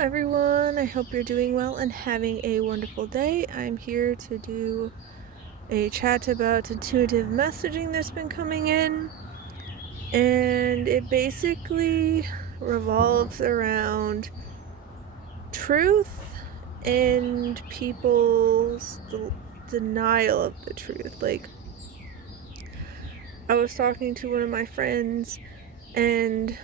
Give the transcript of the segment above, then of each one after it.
everyone. I hope you're doing well and having a wonderful day. I'm here to do a chat about intuitive messaging that's been coming in, and it basically revolves around truth and people's denial of the truth. Like, I was talking to one of my friends, and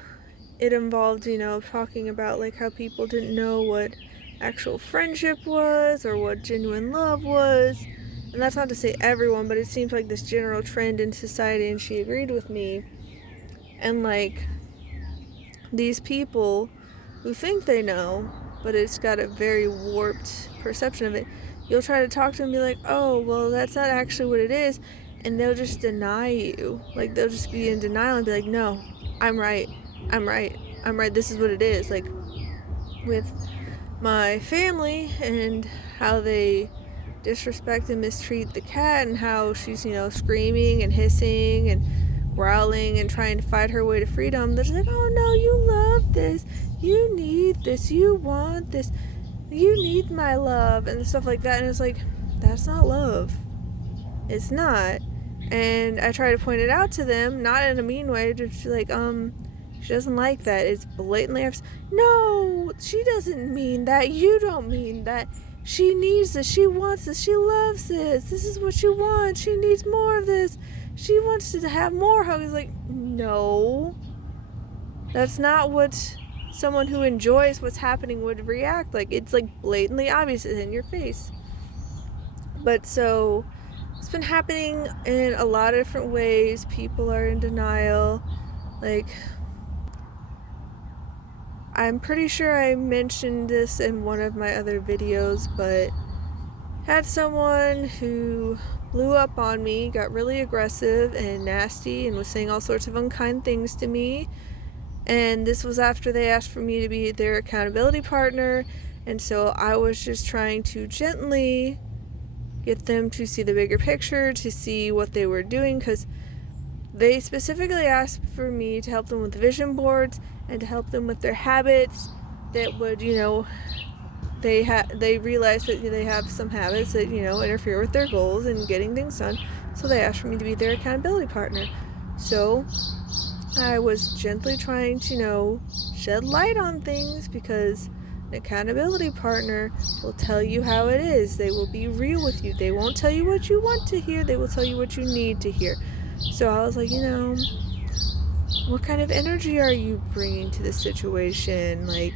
it involved, talking about like how people didn't know what actual friendship was or what genuine love was. And that's not to say everyone, but it seems like this general trend in society, and she agreed with me. And like, these people who think they know, but it's got a very warped perception of it, you'll try to talk to them and be like, oh, well, that's not actually what it is. And they'll just deny you. Like, they'll just be in denial and be like, no, I'm right. I'm right. I'm right. This is what it is. Like, with my family and how they disrespect and mistreat the cat, and how she's, screaming and hissing and growling and trying to fight her way to freedom. They're just like, oh no, you love this. You need this. You want this. You need my love and stuff like that. And it's like, that's not love. It's not. And I try to point it out to them, not in a mean way, just like, she doesn't like that. It's blatantly, no, she doesn't mean that. You don't mean that. She needs this. She wants this. She loves this. This is what she wants. She needs more of this. She wants to have more hugs. Like, no. That's not what someone who enjoys what's happening would react like. It's like blatantly obvious. It's in your face. But so it's been happening in a lot of different ways. People are in denial. Like, I'm pretty sure I mentioned this in one of my other videos, but had someone who blew up on me, got really aggressive and nasty, and was saying all sorts of unkind things to me. And this was after they asked for me to be their accountability partner. And so I was just trying to gently get them to see the bigger picture, to see what they were doing, because they specifically asked for me to help them with vision boards and to help them with their habits that would, they realized that they have some habits that, interfere with their goals and getting things done. So they asked for me to be their accountability partner. So I was gently trying to, shed light on things, because an accountability partner will tell you how it is. They will be real with you. They won't tell you what you want to hear. They will tell you what you need to hear. So I was like, what kind of energy are you bringing to this situation? Like,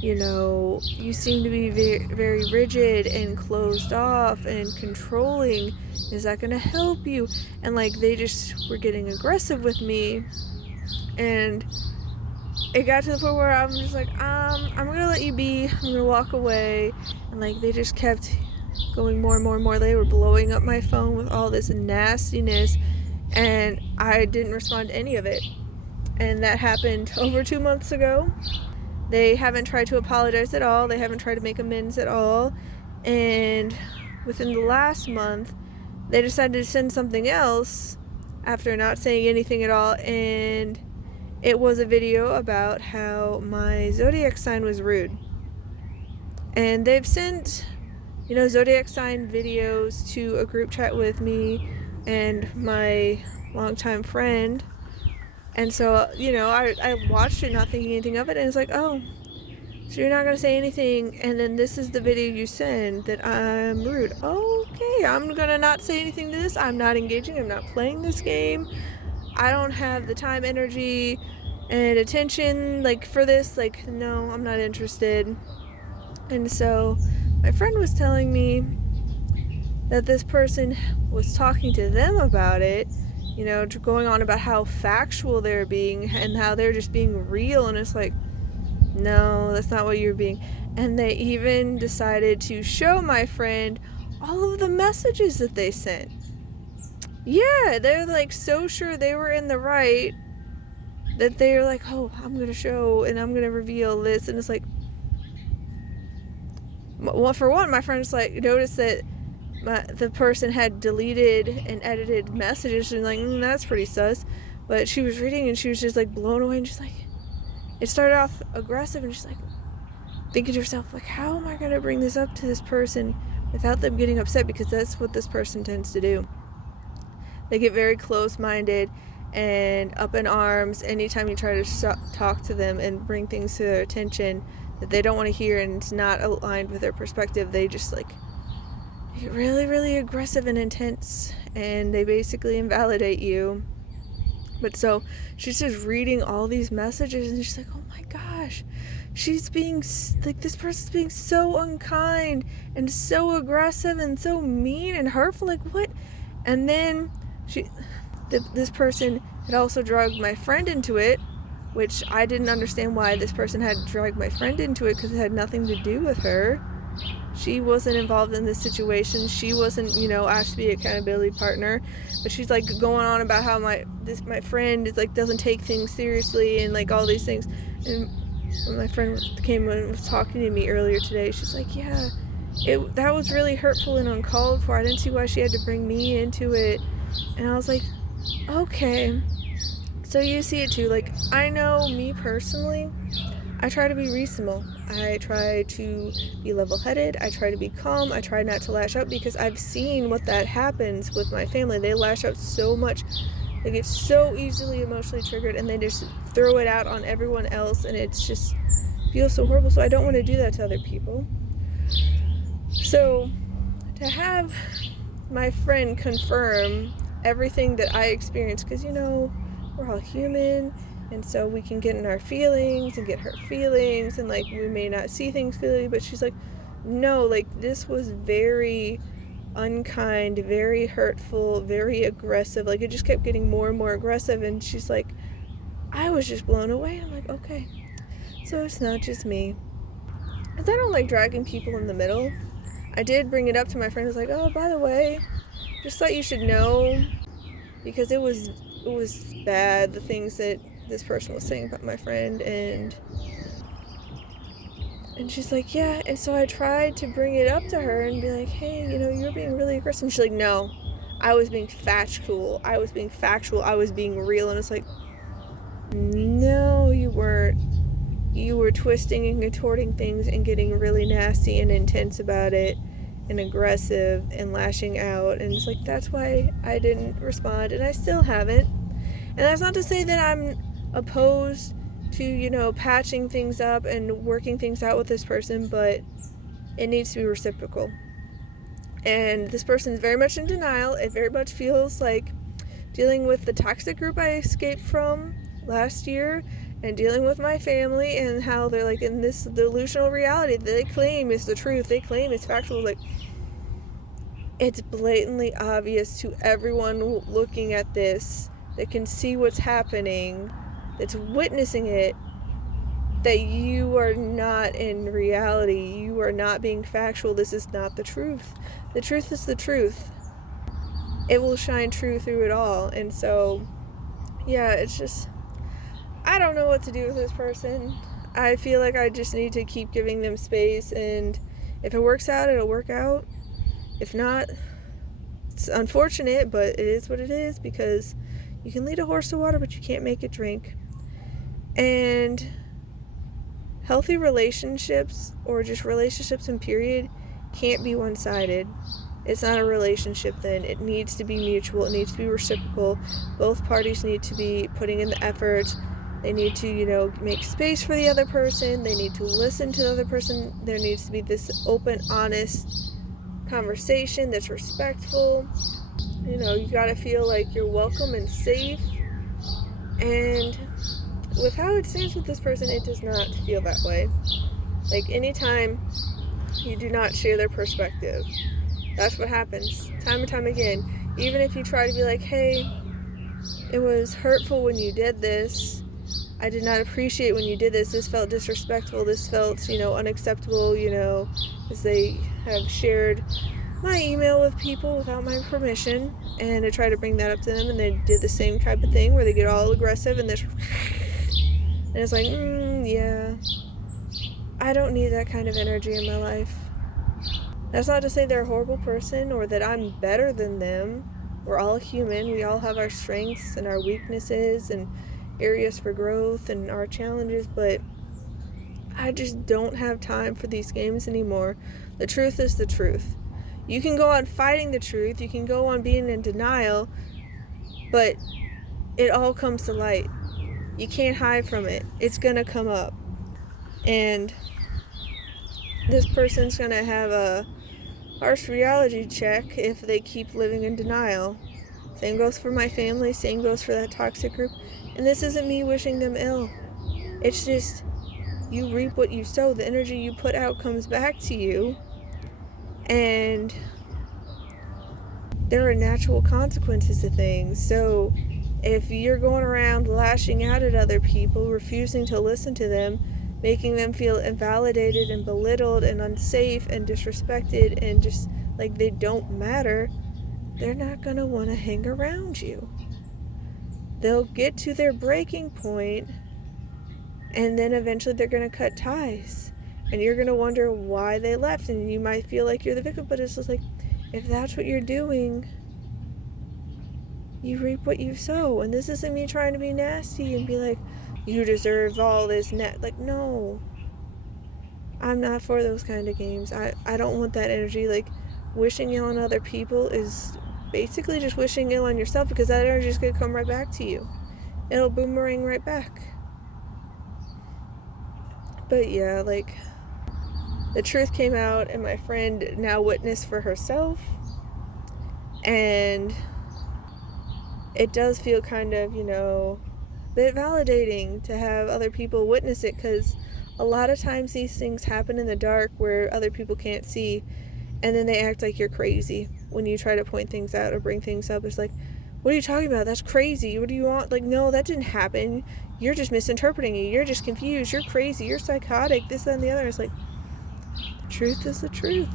you seem to be very, very rigid and closed off and controlling. Is that going to help you? And like, they just were getting aggressive with me. And it got to the point where I'm just like, I'm going to let you be. I'm going to walk away. And like, they just kept going more and more and more. They were blowing up my phone with all this nastiness, and I didn't respond to any of it. And that happened over 2 months ago. They haven't tried to apologize at all. They haven't tried to make amends at all. And within the last month, they decided to send something else after not saying anything at all. And it was a video about how my zodiac sign was rude. And they've sent, zodiac sign videos to a group chat with me and my longtime friend. And so, I watched it not thinking anything of it, and it's like, oh, so you're not going to say anything, and then this is the video you send that I'm rude. Okay, I'm going to not say anything to this. I'm not engaging. I'm not playing this game. I don't have the time, energy, and attention, for this. No, I'm not interested. And so my friend was telling me that this person was talking to them about it, going on about how factual they're being and how they're just being real. And it's like, no, that's not what you're being. And they even decided to show my friend all of the messages that they sent. Yeah, they're so sure they were in the right that they're like, oh, I'm going to show and I'm going to reveal this. And it's like, well, for one, my friend's noticed that the person had deleted and edited messages, and that's pretty sus. But she was reading and she was just blown away, and she's like, it started off aggressive, and she's like, thinking to yourself, like, how am I going to bring this up to this person without them getting upset? Because that's what this person tends to do. They get very close-minded and up in arms anytime you try to talk to them and bring things to their attention that they don't want to hear and it's not aligned with their perspective. They just like get really, really aggressive and intense, and they basically invalidate you. But so she's just reading all these messages and she's like, oh my gosh, she's being like, this person's being so unkind and so aggressive and so mean and hurtful. Like, what? And then this person had also dragged my friend into it, which I didn't understand why this person had dragged my friend into it, because it had nothing to do with her. She wasn't involved in this situation. She wasn't, asked to be an accountability partner. But she's like going on about how my friend is like doesn't take things seriously and like all these things. And when my friend came and was talking to me earlier today, she's like, yeah, that was really hurtful and uncalled for. I didn't see why she had to bring me into it. And I was like, okay, so you see it too. Like, I know me personally, I try to be reasonable. I try to be level-headed. I try to be calm. I try not to lash out, because I've seen what that happens with my family. They lash out so much. They get so easily emotionally triggered, and they just throw it out on everyone else, and it's just feels so horrible. So I don't want to do that to other people. So to have my friend confirm everything that I experienced, because we're all human, and so we can get in our feelings and get hurt feelings, and like we may not see things clearly, but she's like, no, like this was very unkind, very hurtful, very aggressive. Like it just kept getting more and more aggressive, and she's like, I was just blown away. I'm like, okay, so it's not just me. Because I don't like dragging people in the middle. I did bring it up to my friend. I was like, oh, by the way, just thought you should know, because it was bad, the things that this person was saying about my friend. And she's like, yeah. And so I tried to bring it up to her and be like, hey, you were being really aggressive. And she's like, no, I was being factual. I was being real. And it's like, no, you weren't. You were twisting and contorting things and getting really nasty and intense about it and aggressive and lashing out. And it's like, that's why I didn't respond, and I still haven't. And that's not to say that I'm opposed to, patching things up and working things out with this person, but it needs to be reciprocal. And this person is very much in denial. It very much feels like dealing with the toxic group I escaped from last year, and dealing with my family, and how they're like in this delusional reality that they claim is the truth, they claim it's factual. Like, it's blatantly obvious to everyone looking at this that can see what's happening, that's witnessing it, that you are not in reality. You are not being factual. This is not the truth. The truth is the truth. It will shine true through it all. And so, yeah, it's just, I don't know what to do with this person. I feel like I just need to keep giving them space, and if it works out, it'll work out. If not, it's unfortunate, but it is what it is, because you can lead a horse to water, but you can't make it drink. And healthy relationships, or just relationships in period, can't be one-sided. It's not a relationship then. It needs to be mutual. It needs to be reciprocal. Both parties need to be putting in the effort. They need to, make space for the other person. They need to listen to the other person. There needs to be this open, honest conversation that's respectful. You gotta feel like you're welcome and safe. And with how it stands with this person, it does not feel that way. Like, anytime you do not share their perspective, that's what happens time and time again. Even if you try to be like, hey, it was hurtful when you did this. I did not appreciate when you did this. This felt disrespectful. This felt, unacceptable, because they have shared my email with people without my permission. And I try to bring that up to them, and they did the same type of thing where they get all aggressive and and it's like, yeah, I don't need that kind of energy in my life. That's not to say they're a horrible person or that I'm better than them. We're all human. We all have our strengths and our weaknesses and areas for growth and our challenges, but I just don't have time for these games anymore. The truth is the truth. You can go on fighting the truth, you can go on being in denial, but it all comes to light. You can't hide from it. It's gonna come up. And this person's gonna have a harsh reality check if they keep living in denial. Same goes for my family, same goes for that toxic group. And this isn't me wishing them ill. It's just, you reap what you sow. The energy you put out comes back to you. And there are natural consequences to things. So if you're going around lashing out at other people, refusing to listen to them, making them feel invalidated and belittled and unsafe and disrespected and just like they don't matter, they're not going to want to hang around you. They'll get to their breaking point, and then eventually they're going to cut ties. And you're going to wonder why they left, and you might feel like you're the victim, but it's just like, if that's what you're doing, you reap what you sow. And this isn't me trying to be nasty and be like, you deserve all this like, no. I'm not for those kind of games. I don't want that energy. Like, wishing ill on other people is basically just wishing ill on yourself, because that energy is going to come right back to you. It'll boomerang right back. But yeah, like, the truth came out, and my friend now witnessed for herself. And it does feel kind of, a bit validating to have other people witness it, because a lot of times these things happen in the dark where other people can't see, and then they act like you're crazy when you try to point things out or bring things up. It's like, what are you talking about? That's crazy. What do you want? Like, no, that didn't happen. You're just misinterpreting it. You're just confused. You're crazy. You're psychotic. This, that, and the other. It's like, the truth is the truth.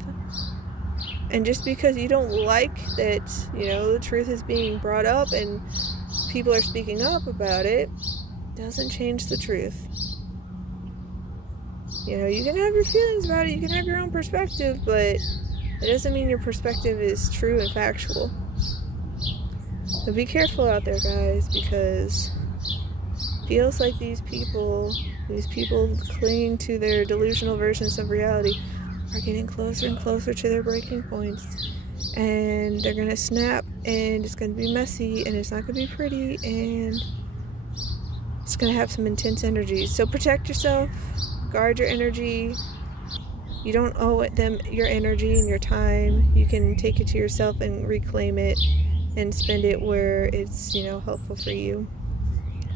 And just because you don't like that, the truth is being brought up and people are speaking up about it, doesn't change the truth. You can have your feelings about it. You can have your own perspective, but it doesn't mean your perspective is true and factual. So be careful out there, guys, because it feels like these people clinging to their delusional versions of reality are getting closer and closer to their breaking points. And they're going to snap, and it's going to be messy, and it's not going to be pretty, and it's going to have some intense energy. So protect yourself, guard your energy. You don't owe them your energy and your time. You can take it to yourself and reclaim it and spend it where it's, helpful for you.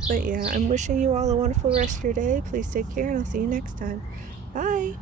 But yeah, I'm wishing you all a wonderful rest of your day. Please take care, and I'll see you next time. Bye!